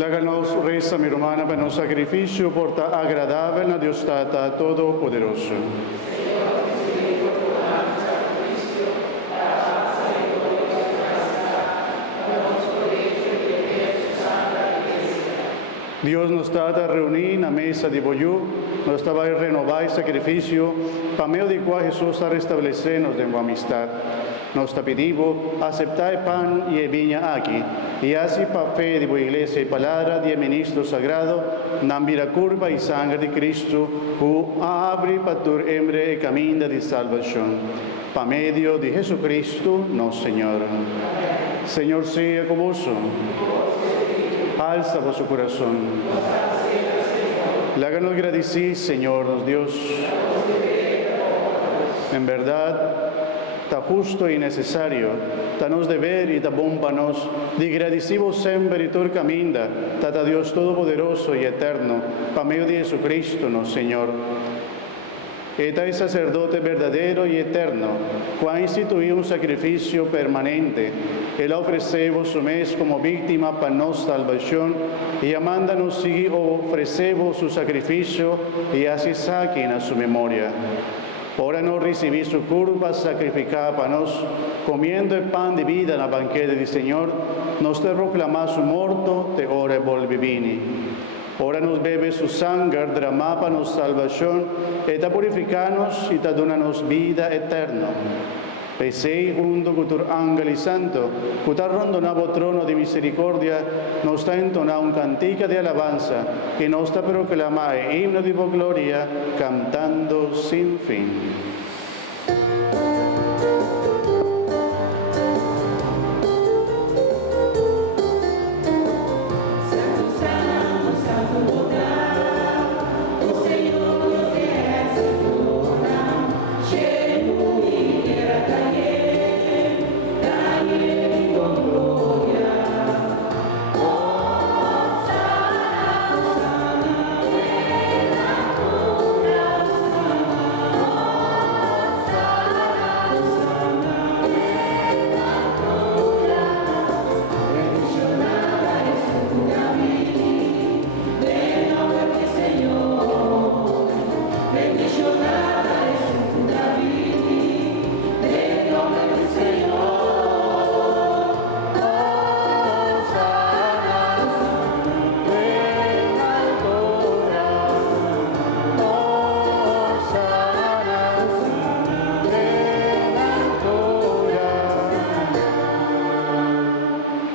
Láganos resa mi romana per un sacrificio porta agradabile a Dios Tata Todopoderoso. Dios nos trata de reunir na mesa de boiú, nos estaba a renovar el sacrificio, para medio de cual Jesús a restablecernos de una amistad. Nos está pedindo aceptar el pan y el viña aquí, y así para fe de la iglesia y palabra de ministro sagrado, na curva y sangre de Cristo, who abre para tu hambre el camino de salvación. Para medio de Jesucristo, nuestro Señor. Señor sea con vos. Alza vuestro corazón. Háganos agradecer, Señor, nos Dios. En verdad, está justo y necesario, está nos deber y está bom para nos, de agradecimos siempre y todo camino, está Dios Todopoderoso y Eterno, para medio de Jesucristo, nuestro Señor. Eta es sacerdote verdadero y eterno, cual instituyó un sacrificio permanente. Él ofrecemos su mes como víctima para nuestra salvación y amándanos si ofrecemos su sacrificio y así saquen a su memoria. Ahora no recibí su curva sacrificada para nos, comiendo el pan de vida en la banqueta del Señor, nos te proclama su muerto, te ora volvivini. Ahora nos bebe su sangre, derramada para nuestra salvación, y te purificanos y te donanos vida eterna. Pesei junto con tu ángel y santo, que te rondonado trono de misericordia, nos está entonando un cantico de alabanza y nos está proclamando himno de gloria, cantando sin fin.